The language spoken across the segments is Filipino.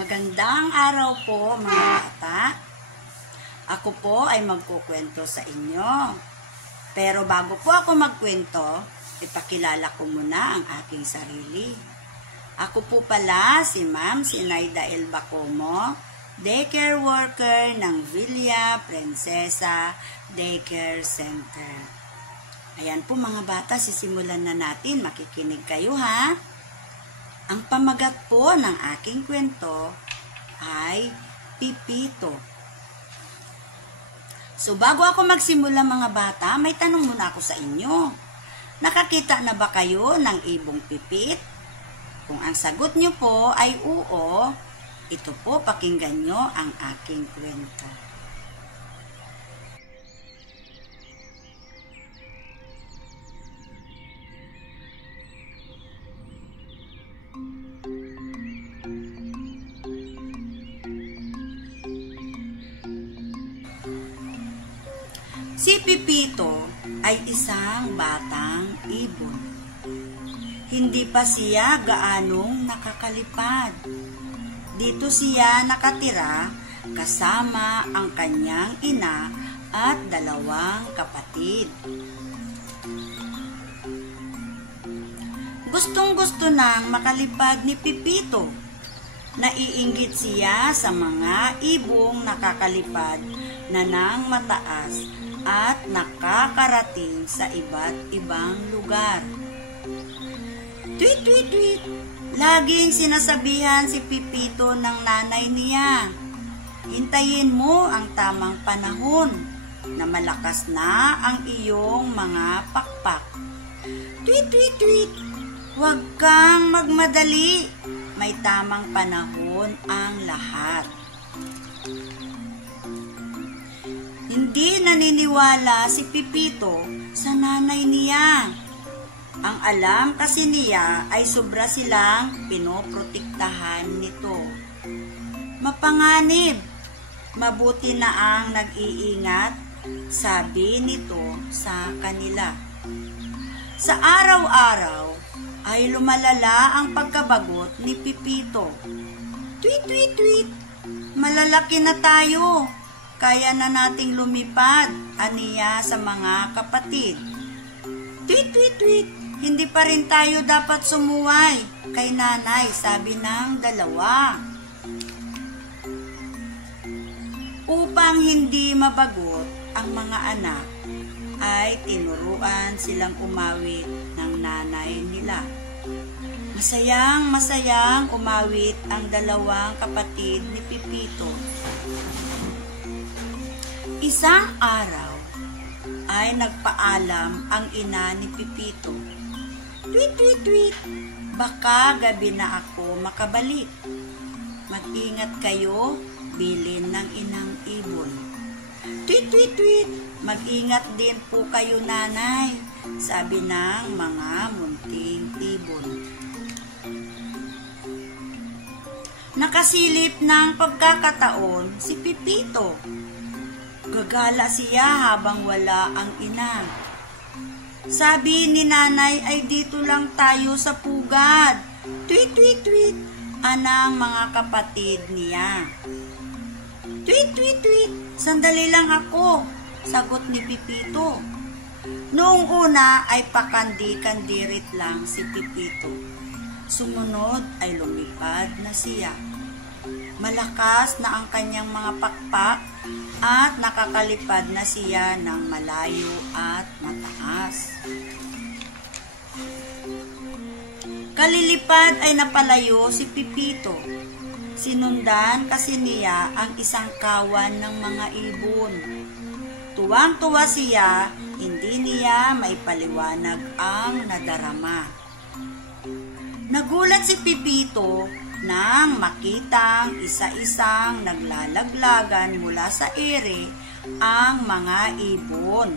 Magandang araw po mga bata. Ako po ay magkukwento sa inyo. Pero bago po ako magkwento, ipakilala ko muna ang aking sarili. Ako po pala si Ma'am Sinaida L. Bacomo, daycare worker ng Villa Princesa Daycare Center. Ayan po mga bata, sisimulan na natin. Makikinig kayo ha. Ang pamagat po ng aking kwento ay Pipito. So bago ako magsimula mga bata, may tanong muna ako sa inyo. Nakakita na ba kayo ng ibong pipit? Kung ang sagot nyo po ay oo, ito po pakinggan nyo ang aking kwento. Si Pipito ay isang batang ibon. Hindi pa siya gaanong nakakalipad. Dito siya nakatira kasama ang kanyang ina at dalawang kapatid. Gustong-gusto nang makalipad ni Pipito. Naiinggit siya sa mga ibong nakakalipad na nang mataas at nakakarating sa iba't ibang lugar. Tweet, tweet, tweet! Laging sinasabihan si Pipito ng nanay niya, hintayin mo ang tamang panahon na malakas na ang iyong mga pakpak. Tweet, tweet, tweet! Huwag kang magmadali, may tamang panahon ang lahat. Hindi naniniwala si Pipito sa nanay niya. Ang alam kasi niya ay sobra silang pinoprotektahan nito. Mapanganib, mabuti na ang nag-iingat, sabi nito sa kanila. Sa araw-araw ay lumalala ang pagkabagot ni Pipito. Tweet, tweet, tweet! Malalaki na tayo. Kaya na nating lumipad, aniya sa mga kapatid. Tweet, tweet, tweet! Hindi pa rin tayo dapat sumuway kay nanay, sabi ng dalawa. Upang hindi mabagot ang mga anak, ay tinuruan silang umawit ng nanay nila. Masayang umawit ang dalawang kapatid ni Pipito. Isang araw ay nagpaalam ang ina ni Pipito. Tweet, tweet, tweet! Baka gabi na ako makabalik. Mag-ingat kayo, bilin ng inang ibon. Tweet, tweet, tweet! Mag-ingat din po kayo nanay, sabi ng mga munting ibon. Nakasilip ng pagkakataon si Pipito. Gagala siya habang wala ang ina. Sabi ni nanay ay dito lang tayo sa pugad. Tweet, tweet, tweet! Anang mga kapatid niya. Tweet, tweet, tweet! Sandali lang ako, sagot ni Pipito. Noong una ay pakandi-kandirit lang si Pipito. Sumunod ay lumipad na siya. Malakas na ang kanyang mga pakpak at nakakalipad na siya ng malayo at mataas. Kalilipad ay napalayo si Pipito. Sinundan kasi niya ang isang kawan ng mga ibon. Tuwang-tuwa siya, hindi niya maipaliwanag ang nadarama. Nagulat si Pipito nang makitang isa-isang naglalaglagan mula sa ere ang mga ibon.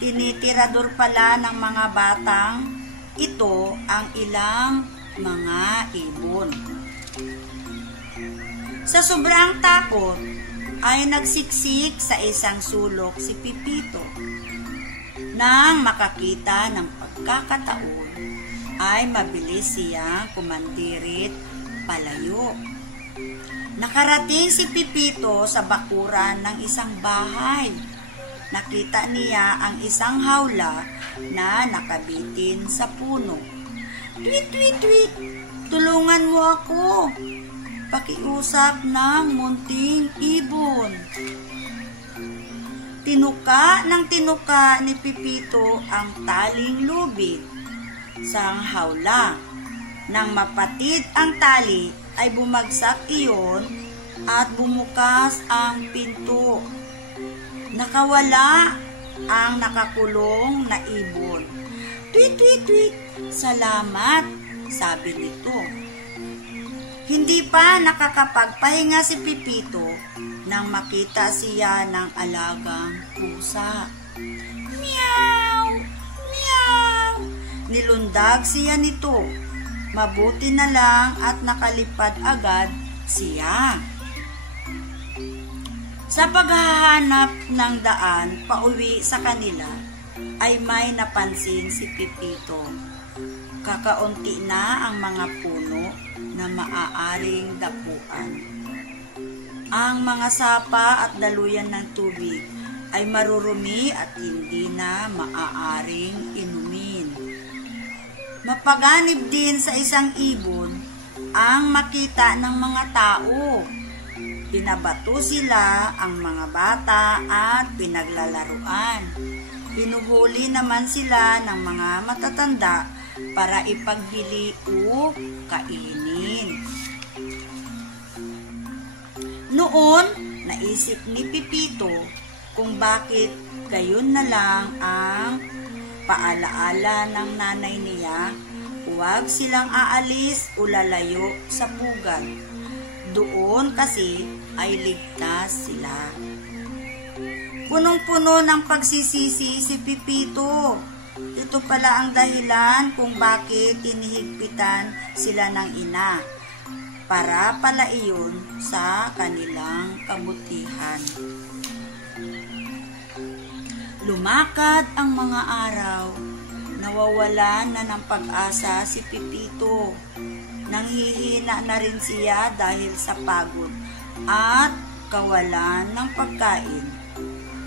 tinitirador pala ng mga batang ito ang ilang mga ibon. Sa sobrang takot ay nagsiksik sa isang sulok si Pipito. Nang makakita ng pagkakataon ay mabilis siyang kumandirit palayo. Nakarating si Pipito sa bakuran ng isang bahay. Nakita niya ang isang hawla na nakabitin sa puno. "Tweet, tweet, tweet! Tulungan mo ako! Pakiusap ng munting ibon." Tinuka ng tinuka ni Pipito ang taling lubid sa hawla. Nang mapatid ang tali ay bumagsak iyon at bumukas ang pinto. Nakawala ang nakakulong na ibon. "Tweet, tweet, tweet! Salamat!" sabi nito. Hindi pa nakakapagpahinga si Pipito nang makita siya ng alagang pusa. "Meow! Meow!" Nilundag siya nito. Mabuti na lang at nakalipad agad siya. Sa paghahanap ng daan pauwi sa kanila, ay may napansin si Pipito. Kakaunti na ang mga puno na maaaring dapuan. Ang mga sapa at daluyan ng tubig ay marurumi at hindi na maaaring inumin. Mapaganib din sa isang ibon ang makita ng mga tao. Binabato sila ang mga bata at pinaglalaruan. Pinuhuli naman sila ng mga matatanda para ipagbili o kainin. Noon, naisip ni Pipito kung bakit gayon na lang ang paalaala ng nanay niya, huwag silang aalis o lalayo sa pugad. Doon kasi ay ligtas sila. Punong-puno ng pagsisisi si Pipito. Ito pala ang dahilan kung bakit tinihigpitan sila ng ina. Para pala iyon sa kanilang kabutihan. Lumakad ang mga araw. Nawawalan na ng pag-asa si Pipito. Nanghihina na rin siya dahil sa pagod at kawalan ng pagkain.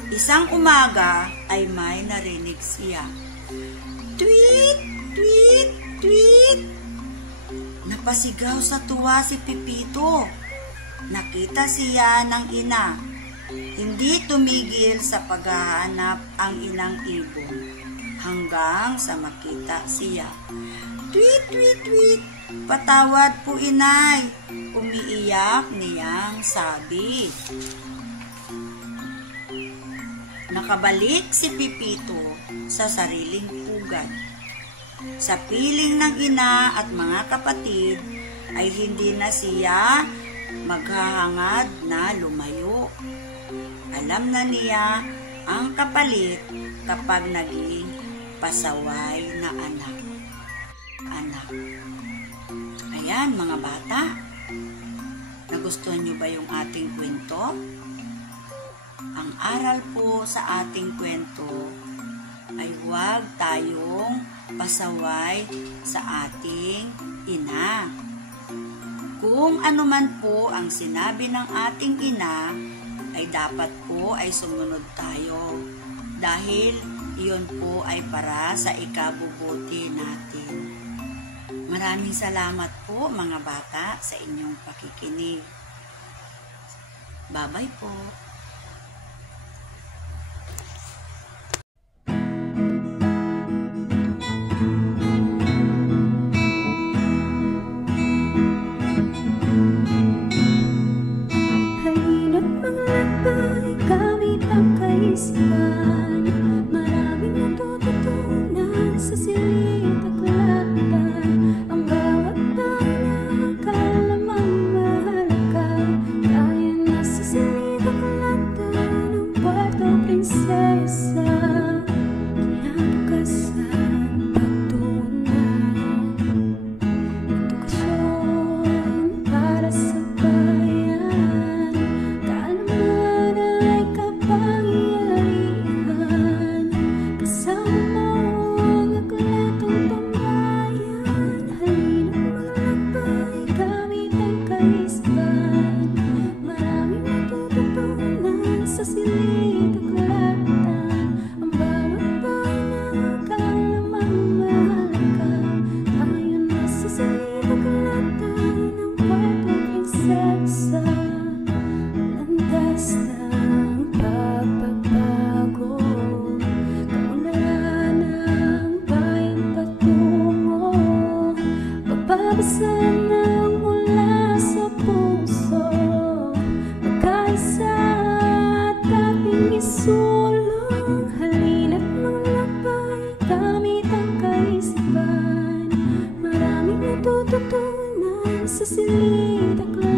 Isang umaga ay may narinig siya. "Tweet! Tweet! Tweet!" Napasigaw sa tuwa si Pipito. Nakita siya ng ina. Hindi tumigil sa paghahanap ang inang ibon hanggang sa makita siya. "Tweet! Tweet! Tweet! Patawad po, inay!" Umiiyak niyang sabi. Nakabalik si Pipito sa sariling pugad. Sa piling ng ina at mga kapatid ay hindi na siya maghahangad na lumayo. Alam na niya ang kapalit kapag naging pasaway na anak. Ayan mga bata, nagustuhan niyo ba yung ating kwento? Ang aral po sa ating kwento ay huwag tayong pasaway sa ating ina. Kung ano man po ang sinabi ng ating ina, ay dapat po ay sumunod tayo dahil iyon po ay para sa ikabubuti natin. Maraming salamat po mga bata sa inyong pakikinig. Bye-bye po. Halina't maglakbay gamit ang kaisipan. Maraming natututunan sa silid at lakdan. Ang bawat tao na kalamang mahalaga. Kaya nasa silid at lakdan. natututunan sa silid aklat.